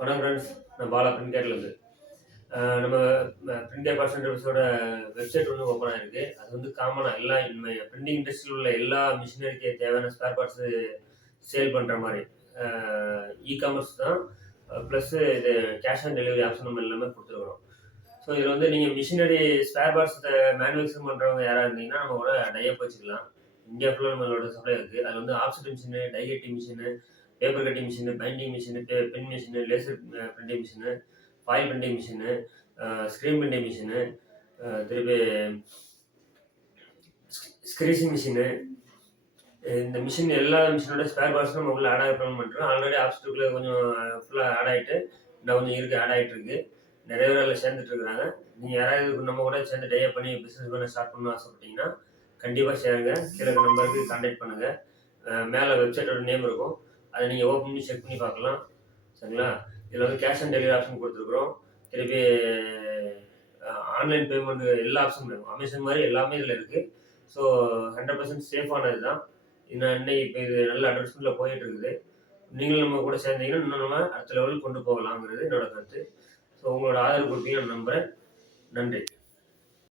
வணக்கம் ஃப்ரெண்ட்ஸ். நான் பாலா பிரிண்ட் கேட்லேருந்து. நம்ம பிரிண்ட் பேப்பர்ஸ் சர்வீஸோட வெப்சைட் வந்து ஓப்பன் ஆயிருக்கு. அது வந்து காமனாக எல்லா பிரிண்டிங் இண்டஸ்ட்ரியில் உள்ள எல்லா மிஷினரிக்கு தேவையான ஸ்பேர் பார்ட்ஸு சேல் பண்ணுற மாதிரி இ-காமர்ஸ் தான். ப்ளஸ்ஸு இது கேஷ் ஆன் டெலிவரி ஆப்ஷன் நம்ம எல்லாமே கொடுத்துருக்குறோம். ஸோ இதில் வந்து நீங்கள் மிஷினரி ஸ்பேர் பார்ட்ஸ் மேனுஃபேக்சர் பண்ணுறவங்க யாராக இருந்தீங்கன்னா நம்ம கூட டைப் வச்சுக்கலாம். இந்தியா ஃபுல்லாக நம்மளோட சப்ளை இருக்குது. அது வந்து offset machine, die cutting machine, paper cutting machine, binding machine, pen machine, laser printing machine, foil printing machine, screen printing machine, திருப்பி ஸ்க்ரீசிங் மிஷினு, இந்த மிஷின் எல்லா மிஷினோட ஸ்பேர் பார்ட்ஸும் நம்ம உள்ள ஆட் பண்ணுறோம். ஆல்ரெடி ஆப்ஸ்டுக்குள்ளே கொஞ்சம் ஃபுல்லாக ஆட் ஆகிட்டு இன்னும் கொஞ்சம் இருக்குது, ஆட் ஆகிட்டு இருக்குது. நிறைய பேர் அதில் சேர்ந்துட்டு இருக்கிறாங்க. நீங்கள் யாராவது நம்ம கூட சேர்ந்து டைப் பண்ணி பிஸ்னஸ் பண்ண ஸ்டார்ட் பண்ணணும்னு ஆசைப்பட்டீங்கன்னா கண்டிப்பாக சேருங்க. கீழே நம்பருக்கு கான்டாக்ட் பண்ணுங்கள். மேலே வெப்சைட்டோட நேம் இருக்கும். அதை நீங்கள் ஓப்பன் பண்ணி செக் பண்ணி பார்க்கலாம். சரிங்களா? இதில் வந்து கேஷ் ஆன் டெலிவரி ஆப்ஷன் கொடுத்துருக்குறோம். திருப்பி ஆன்லைன் பேமெண்ட் எல்லா ஆப்ஷனும் அமேசான் மாதிரி எல்லாமே இதில் இருக்குது. ஸோ 100% சேஃபானது தான். இன்னைக்கு இப்போ இது நல்ல அட்வர்டைஸ்மெண்ட்டில் போயிட்டு இருக்குது. நீங்களும் நம்ம கூட சேர்ந்தீங்கன்னா இன்னும் நம்ம அடுத்த லெவலுக்கு கொண்டு போகலாங்கிறது என்னோட கருத்து. ஸோ உங்களோட ஆதரவு கொடுப்பீங்கன்னு நம்புகிறேன். நன்றி.